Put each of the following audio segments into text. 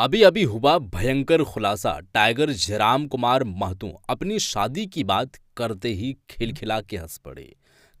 अभी अभी हुआ भयंकर खुलासा। टाइगर जयराम कुमार महतो अपनी शादी की बात करते ही खिलखिला के हंस पड़े।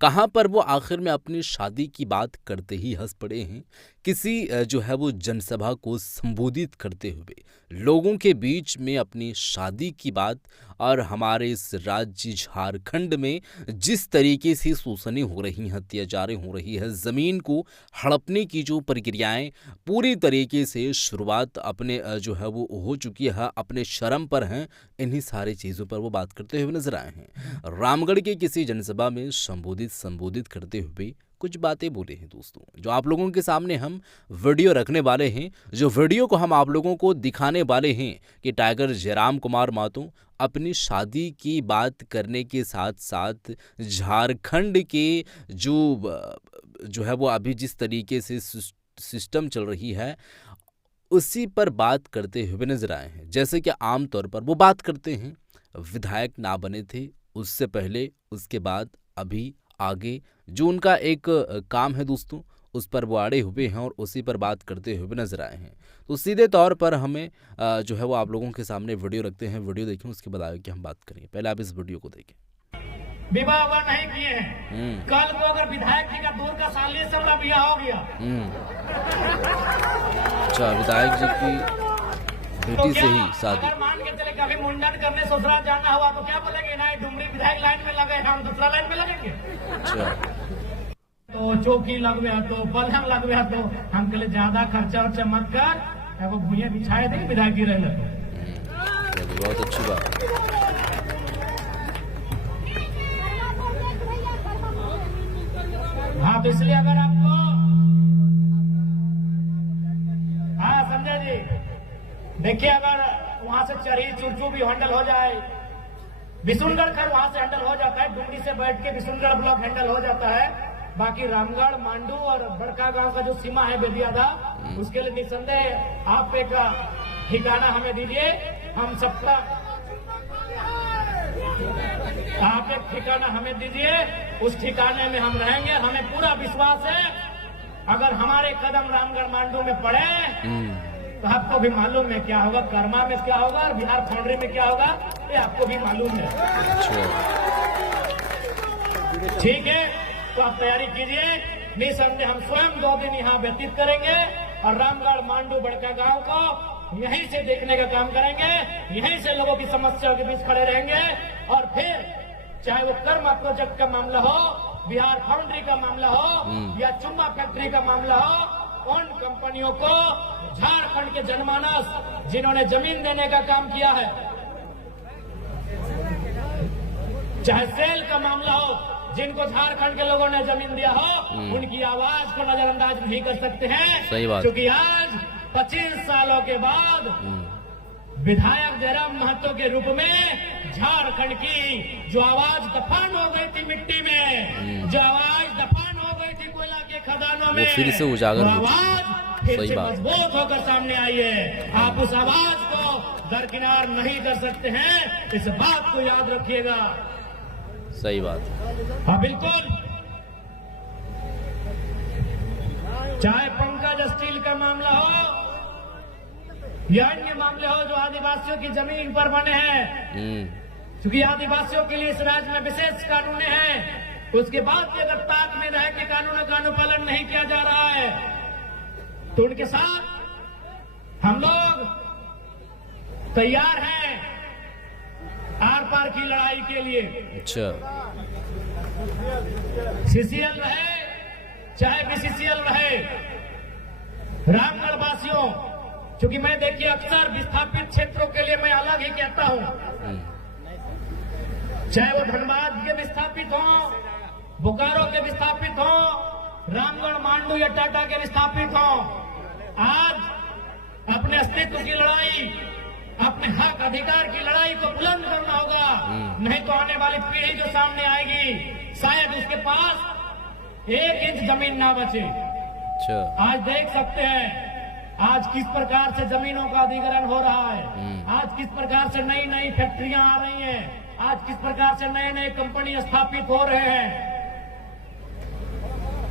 कहाँ पर वो आखिर में अपनी शादी की बात करते ही हंस पड़े हैं? किसी जो है वो जनसभा को संबोधित करते हुए लोगों के बीच में अपनी शादी की बात। और हमारे इस राज्य झारखंड में जिस तरीके से शोषणें हो रही हैं, अत्याचारें हो रही है, ज़मीन को हड़पने की जो प्रक्रियाएं पूरी तरीके से शुरुआत अपने जो है वो हो चुकी है, अपने शर्म पर हैं। इन्हीं सारी चीज़ों पर वो बात करते हुए नजर आए हैं। रामगढ़ के किसी जनसभा में संबोधित करते हुए कुछ बातें बोले हैं दोस्तों, जो आप लोगों के सामने हम वीडियो रखने वाले हैं, जो वीडियो को हम आप लोगों को दिखाने वाले हैं कि टाइगर जयराम कुमार महतो अपनी शादी की बात करने के साथ साथ झारखंड के जो है वो अभी जिस तरीके से सिस्टम चल रही है उसी पर बात करते हुए नजर आए हैं। जैसे कि आमतौर पर वो बात करते हैं, विधायक ना बने थे उससे पहले, उसके बाद, अभी, आगे जो उनका एक काम है दोस्तों, उस पर वो अड़े हुए हैं और उसी पर बात करते हुए नजर आए हैं। तो सीधे तौर पर हमें जो है वो आप लोगों के सामने वीडियो रखते हैं, वीडियो देखें, उसके बाद आगे की हम बात करेंगे। पहले आप इस वीडियो को देखें। विवाह नहीं किए हैं, कल को अगर विधायक जी का दूर का साली से वाला ब्याह हो गया, अच्छा, विधायक जी की बेटी से ही शादी। अगर मान के चले कभी मुंडन करने ससुराल जाना हुआ तो क्या बोलेंगे, ना डुमरी विधायक लाइन में लगे, हम दूसरा लाइन में लगेंगे। अच्छा, तो चौकी लगवे तो पलंग लगवे तो हम कहले ज्यादा खर्चा वर्चा मत कर, वो भूये बिछाए थे विधायक जी रहने तो बहुत अच्छी बात। हाँ, तो इसलिए अगर आपको, हाँ संजय जी देखिए, अगर वहां से चरही चुरचू भी हैंडल हो जाए, बिशुनगढ़ खर वहां से हैंडल हो जाता है, डुमरी से बैठ के बिशुनगढ़ ब्लॉक हैंडल हो जाता है, बाकी रामगढ़, मांडू और बड़का गांव का जो सीमा है बेदियादा, उसके लिए निसंदेह आप एक ठिकाना हमें दीजिए, हम सबका आप एक ठिकाना हमें दीजिए, उस ठिकाने में हम रहेंगे। हमें पूरा विश्वास है अगर हमारे कदम रामगढ़ मांडू में पड़े तो आपको भी मालूम है क्या होगा, कर्मा में क्या होगा और बिहार फाउंड्री में क्या होगा, ये आपको भी मालूम है। ठीक है, तो आप तैयारी कीजिए। निसंदेह हम स्वयं 2 दिन यहाँ व्यतीत करेंगे और रामगढ़, मांडू, बड़का गांव को यहीं से देखने का काम करेंगे, यहीं से लोगों की समस्याओं के बीच खड़े रहेंगे। और फिर चाहे वो कर्मा प्रोजेक्ट का मामला हो, बिहार फाउंड्री का मामला हो या चुम्मा फैक्ट्री का मामला हो, उन कंपनियों को झारखंड के जनमानस जिन्होंने जमीन देने का काम किया है, चाहे सेल का मामला हो, जिनको झारखंड के लोगों ने जमीन दिया हो, उनकी आवाज को नजरअंदाज नहीं कर सकते हैं। सही बात। क्योंकि आज 25 सालों के बाद विधायक जयराम महतो के रूप में झारखंड की जो आवाज दफन हो गई थी मिट्टी में, जो आवाज दफन हो गई थी कोयला के खदानों में, वो फिर से उजागर हो आवाज फिर से मजबूत होकर सामने आई है। आप उस आवाज को दरकिनार नहीं कर सकते हैं, इस बात को याद रखिएगा। सही बात। हाँ बिल्कुल, चाहे पंकज स्टील का मामला हो या अन्य मामले हो जो आदिवासियों की जमीन पर बने हैं, क्योंकि आदिवासियों के लिए इस राज्य में विशेष कानून हैं, उसके बाद भी अगर ताक में रहे कि कानूनों का अनुपालन नहीं किया जा रहा है तो उनके साथ हम लोग तैयार हैं आर पार की लड़ाई के लिए। अच्छा, सीसीएल रहे चाहे बीसीसीएल रहे, रामगढ़ वासियों, क्योंकि मैं देखिए अक्सर विस्थापित क्षेत्रों के लिए मैं अलग ही कहता हूं, चाहे वो धनबाद के विस्थापित हो, बोकारो के विस्थापित हो, रामगढ़, मांडू या टाटा के विस्थापित हो, आज अपने अस्तित्व की लड़ाई, अपने हक अधिकार की लड़ाई को बुलंद करना होगा। नहीं तो आने वाली पीढ़ी जो सामने आएगी शायद उसके पास 1 इंच जमीन ना बचे। अच्छा, आज देख सकते हैं आज किस प्रकार से जमीनों का अधिग्रहण हो रहा है, आज किस प्रकार से नई नई फैक्ट्रियां आ रही हैं, आज किस प्रकार से नए नए कंपनी स्थापित हो रहे हैं।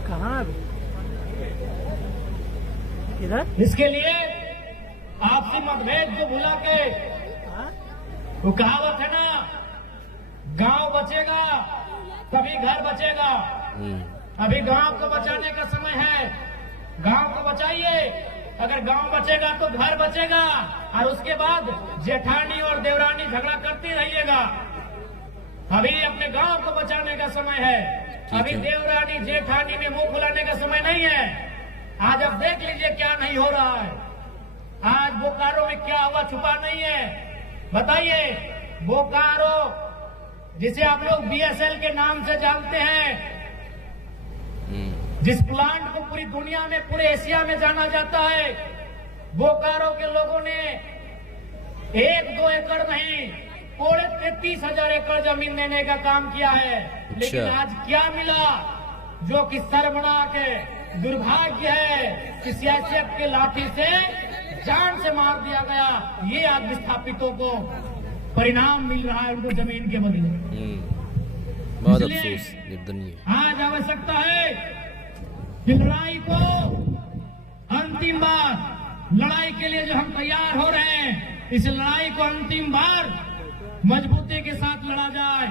कहाँ इधर इसके लिए आपसी मतभेद को भुला के, वो कहावत है ना, गांव बचेगा तभी घर बचेगा। अभी गांव को बचाने का समय है, गांव को बचाइए। अगर गांव बचेगा तो घर बचेगा, और उसके बाद जेठानी और देवरानी झगड़ा करती रहिएगा। अभी अपने गांव को बचाने का समय है, अभी देवरानी जेठानी में मुंह खुलाने का समय नहीं है। आज आप देख लीजिए क्या नहीं हो रहा है, आज बोकारो में क्या हुआ छुपा नहीं है। बताइए, बोकारो जिसे आप लोग बीएसएल के नाम से जानते हैं, जिस प्लांट को पूरी दुनिया में, पूरे एशिया में जाना जाता है, बोकारो के लोगों ने 1-2 एकड़ नहीं, 33,000 एकड़ जमीन देने का काम किया है। लेकिन आज क्या मिला, जो कि शर्मनाक है, दुर्भाग्य है कि सीआईएसएफ के लाठी से जान से मार दिया गया। ये आज विस्थापितों को परिणाम मिल रहा है, उनको जमीन के बदले। बहुत अफसोस, निर्दयनीय। आज आवश्यकता है कि लड़ाई को अंतिम बार, लड़ाई के लिए जो हम तैयार हो रहे हैं, इस लड़ाई को अंतिम बार मजबूती के साथ लड़ा जाए,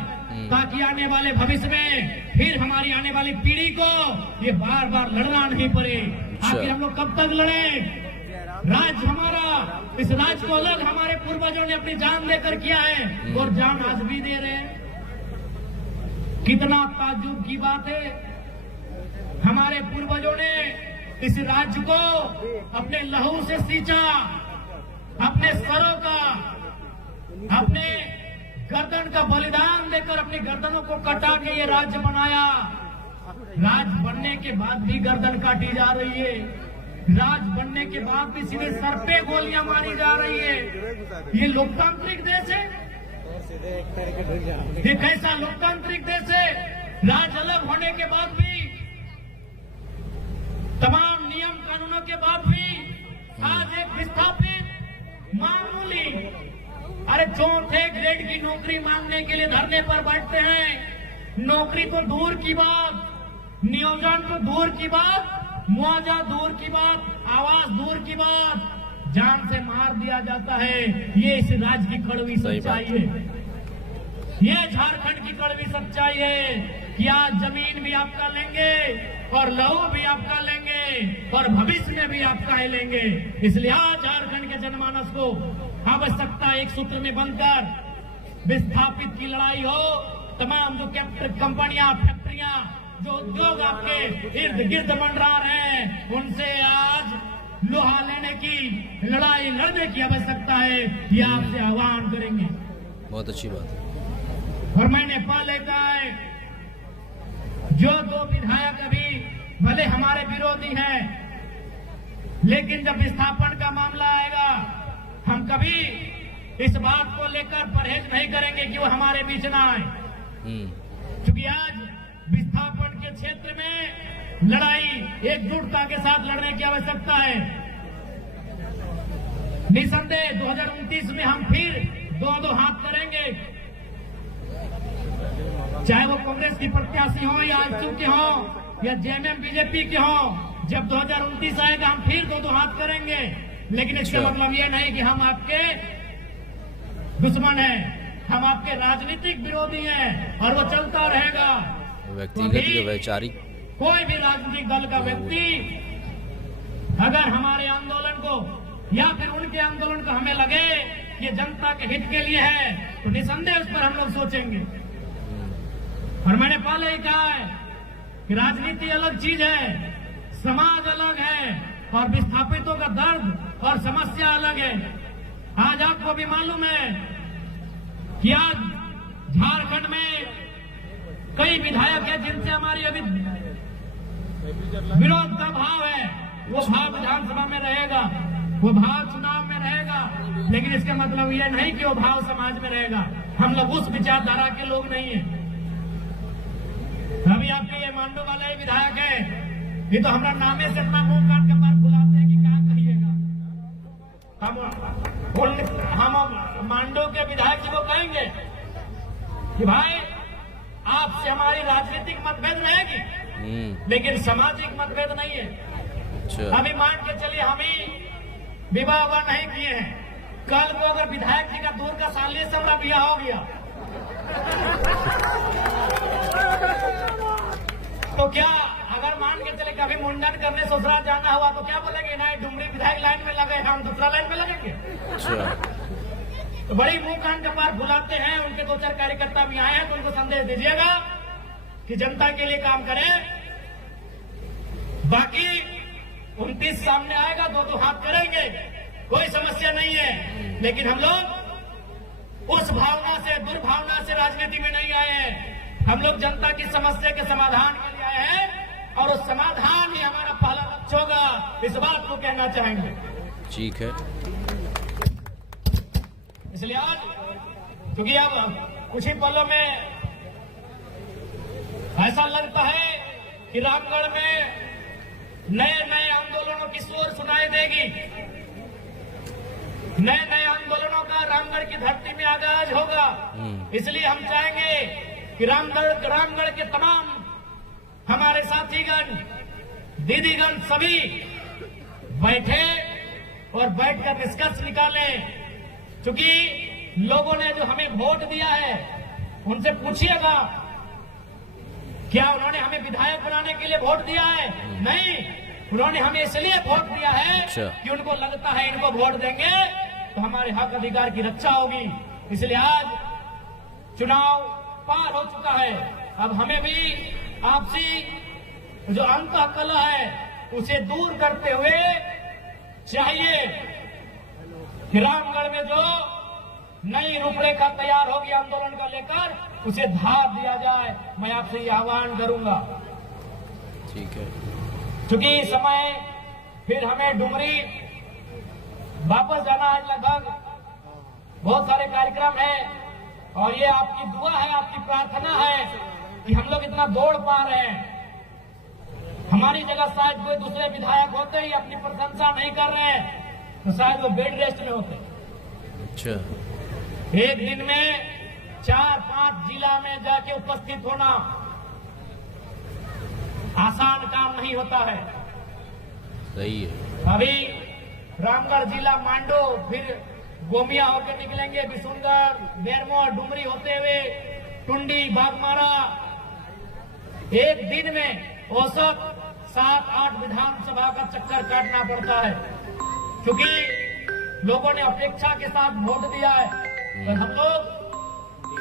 ताकि आने वाले भविष्य में फिर हमारी आने वाली पीढ़ी को ये बार बार लड़ना नहीं पड़े। आखिर हम लोग कब तक लड़े? राज्य हमारा, इस राज्य को अलग हमारे पूर्वजों ने अपनी जान देकर किया है, और जान आज भी दे रहे हैं। कितना ताज्जुब की बात है, हमारे पूर्वजों ने इस राज्य को अपने लहू से सींचा, अपने सरों का, अपने गर्दन का बलिदान देकर अपनी गर्दनों को कटा के ये राज्य बनाया। राज्य बनने के बाद भी गर्दन काटी जा रही है, राज्य बनने के बाद भी सीधे सर पे गोलियां मारी जा रही है। ये लोकतांत्रिक देश है? ये कैसा लोकतांत्रिक देश है? राज्य अलग होने के बाद भी, तमाम नियम कानूनों के बाद भी आज एक विस्थापित मामूली, अरे चौथे ग्रेड की नौकरी मांगने के लिए धरने पर बैठते हैं। नौकरी तो दूर की बात, नियोजन तो दूर की बात, मुआवजा दूर की बात, आवास दूर की बात, जान से मार दिया जाता है। ये इस राज्य की कड़वी सच्चाई है, ये झारखंड की कड़वी सच्चाई है कि आज जमीन भी आपका लेंगे और लहू भी आपका लेंगे और भविष्य में भी आपका ही लेंगे। इसलिए आज झारखंड के जनमानस को आवश्यकता एक सूत्र में बनकर विस्थापित की लड़ाई हो। तमाम जो कंपनियां, फैक्ट्रियां, जो उद्योग आपके इर्द गिर्द मंडरा रहे हैं, उनसे आज लोहा लेने की लड़ाई लड़ने की आवश्यकता है, ये आपसे आह्वान करेंगे। बहुत अच्छी बात है। और मैंने पहले कहा है, जो 2 विधायक अभी भले हमारे विरोधी हैं, लेकिन जब विस्थापन का मामला आएगा, हम कभी इस बात को लेकर परहेज नहीं करेंगे कि वो हमारे बीच ना आए। क्योंकि आज विस्थापन के क्षेत्र में लड़ाई एकजुटता के साथ लड़ने की आवश्यकता है। निसंदेह 2029 में हम फिर 2-2 हाथ करेंगे, चाहे वो कांग्रेस की प्रत्याशी हो या आजसू के हो या जेएमएम बीजेपी के हो। जब 2029 आएगा हम फिर 2-2 हाथ करेंगे, लेकिन इसका मतलब ये नहीं कि हम आपके दुश्मन हैं, हम आपके राजनीतिक विरोधी हैं, और वो चलता रहेगा। व्यक्तिगत या वैचारिक कोई भी राजनीतिक दल का व्यक्ति अगर हमारे आंदोलन को या फिर उनके आंदोलन को हमें लगे ये जनता के हित के लिए है, तो निसंदेह उस पर हम लोग सोचेंगे। और मैंने पहले ही कहा है कि राजनीति अलग चीज है, समाज अलग है, और विस्थापितों का दर्द और समस्या अलग है। आज आपको भी मालूम है कि आज झारखंड में कई विधायक हैं जिनसे हमारी अभी विरोध का भाव है। वो भाव विधानसभा में रहेगा, वो भाव चुनाव में रहेगा, लेकिन इसका मतलब ये नहीं कि वो भाव समाज में रहेगा। हम लोग उस विचारधारा के लोग नहीं है। अभी आपके ये मांडू वाले ही विधायक है, ये तो हमारा नामे से अपना मुंह काट के बार बुलाते हैं कि क्या कहिएगा। हम मांडू के विधायक जी को कहेंगे कि भाई आपसे हमारी राजनीतिक मतभेद रहेगी, लेकिन सामाजिक मतभेद नहीं है। अभी मान के चलिए हम ही विवाह हुआ नहीं किए हैं, कल को अगर विधायक जी का दूर का साले से हमारा ब्याह हो गया तो क्या, अगर मान के चले कभी मुंडन करने ससुराल जाना हुआ तो क्या बोलेंगे, ना डुमरी विधायक लाइन में लगे, हम दूसरा लाइन में लगेंगे। तो बड़ी मुंह कान कपार बुलाते हैं। उनके 2-4 कार्यकर्ता भी आए हैं तो उनको संदेश दीजिएगा कि जनता के लिए काम करें। बाकी 29 सामने आएगा, 2-2 हाथ करेंगे, कोई समस्या नहीं है। लेकिन हम लोग उस भावना से, दुर्भावना से राजनीति में नहीं आए हैं। हम लोग जनता की समस्या के समाधान के लिए आए हैं और उस समाधान ही हमारा पहला लक्ष्य होगा, इस बात को कहना चाहेंगे। ठीक है। इसलिए आज क्योंकि अब कुछ ही पलों में ऐसा लगता है कि रामगढ़ में नए नए आंदोलनों की शोर सुनाई देगी। नए नए आंदोलनों का रामगढ़ की धरती में आगाज होगा। इसलिए हम चाहेंगे कि रामगढ़ के तमाम हमारे साथीगण, दीदीगण सभी बैठे और बैठकर निष्कर्ष निकालें। क्योंकि लोगों ने जो हमें वोट दिया है उनसे पूछिएगा, क्या उन्होंने हमें विधायक बनाने के लिए वोट दिया है? नहीं, उन्होंने हमें इसलिए वोट दिया है कि उनको लगता है इनको वोट देंगे तो हमारे हक अधिकार की रक्षा होगी। इसलिए आज चुनाव पार हो चुका है। अब हमें भी आपसी जो अंतःकलह है उसे दूर करते हुए चाहिए कि रामगढ़ में जो नई रूपरेखा तैयार होगी आंदोलन का लेकर, उसे धार दिया जाए। मैं आपसे ये आह्वान करूंगा। ठीक है। क्योंकि समय फिर हमें डुमरी वापस जाना है, लगभग बहुत सारे कार्यक्रम है और ये आपकी दुआ है, आपकी प्रार्थना है कि हम लोग इतना दौड़ पा रहे हैं। हमारी जगह शायद कोई दूसरे विधायक होते ही अपनी प्रशंसा नहीं कर रहे हैं तो शायद वो बेड रेस्ट में होते। अच्छा। एक दिन में 4-5 जिला में जाके उपस्थित होना आसान काम नहीं होता है। सही है। अभी रामगढ़ जिला मांडो, फिर गोमिया होकर निकलेंगे, बिशुनगढ़, बेरमो, डुमरी होते हुए टुंडी, बागमारा। एक दिन में औसत 7-8 विधानसभा का चक्कर काटना पड़ता है क्योंकि लोगों ने अपेक्षा के साथ वोट दिया है। तो हम लोग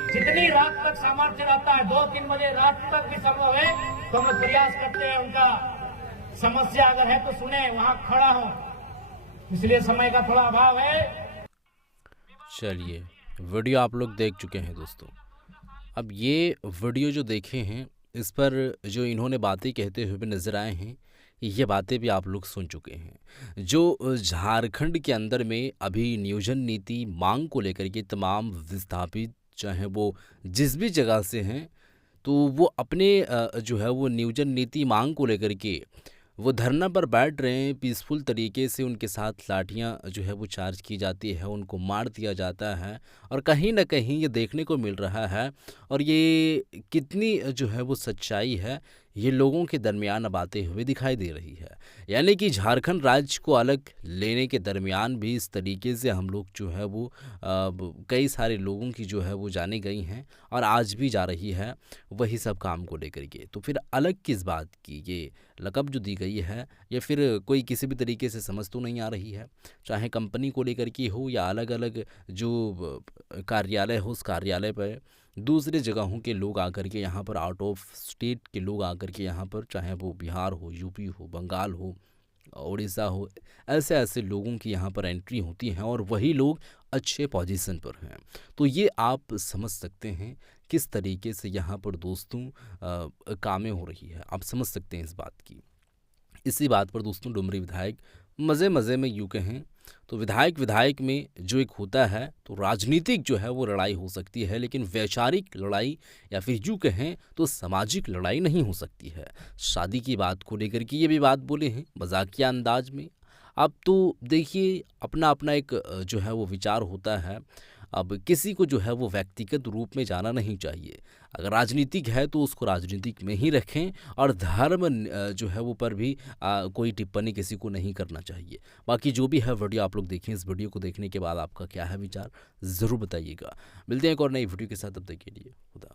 जितनी रात तक सामर्थ्य रहता है, 2-3 बजे रात तक भी संभव है तो हम लोग प्रयास करते हैं उनका समस्या अगर है तो सुने, वहां खड़ा हो। इसलिए समय का थोड़ा अभाव है। चलिए, वीडियो आप लोग देख चुके हैं दोस्तों। अब ये वीडियो जो देखे हैं इस पर जो इन्होंने बातें कहते हुए भी नज़र आए हैं, ये बातें भी आप लोग सुन चुके हैं। जो झारखंड के अंदर में अभी नियोजन नीति मांग को लेकर के तमाम विस्थापित, चाहे वो जिस भी जगह से हैं, तो वो अपने जो है वो नियोजन नीति मांग को लेकर के वो धरना पर बैठ रहे हैं। पीसफुल तरीके से उनके साथ लाठियां जो है वो चार्ज की जाती है, उनको मार दिया जाता है और कहीं ना कहीं ये देखने को मिल रहा है। और ये कितनी जो है वो सच्चाई है, ये लोगों के दरमियान अब आते हुए दिखाई दे रही है। यानी कि झारखंड राज्य को अलग लेने के दरमियान भी इस तरीके से हम लोग जो है वो कई सारे लोगों की जो है वो जाने गई हैं और आज भी जा रही है वही सब काम को लेकर के। तो फिर अलग किस बात की ये लक़ब जो दी गई है, या फिर कोई किसी भी तरीके से समझ तो नहीं आ रही है, चाहे कंपनी को लेकर के हो या अलग अलग जो कार्यालय हो, उस कार्यालय पर दूसरे जगहों के लोग आकर के यहाँ पर, आउट ऑफ स्टेट के लोग आकर के यहाँ पर, चाहे वो बिहार हो, यूपी हो, बंगाल हो, उड़ीसा हो, ऐसे ऐसे लोगों की यहाँ पर एंट्री होती है और वही लोग अच्छे पोजीशन पर हैं। तो ये आप समझ सकते हैं किस तरीके से यहाँ पर दोस्तों कामें हो रही है, आप समझ सकते हैं इस बात की। इसी बात पर दोस्तों डुमरी विधायक मज़े में यूँ कहें तो विधायक में जो एक होता है तो राजनीतिक जो है वो लड़ाई हो सकती है, लेकिन वैचारिक लड़ाई या फिर यूँ कहें तो सामाजिक लड़ाई नहीं हो सकती है। शादी की बात को लेकर के ये भी बात बोले हैं मजाकिया अंदाज में। अब तो देखिए अपना अपना एक जो है वो विचार होता है। अब किसी को जो है वो व्यक्तिगत रूप में जाना नहीं चाहिए। अगर राजनीतिक है तो उसको राजनीतिक में ही रखें और धर्म जो है वो पर भी कोई टिप्पणी किसी को नहीं करना चाहिए। बाकी जो भी है वीडियो आप लोग देखें, इस वीडियो को देखने के बाद आपका क्या है विचार ज़रूर बताइएगा। मिलते हैं एक और नई वीडियो के साथ, तब तक के लिए खुदा।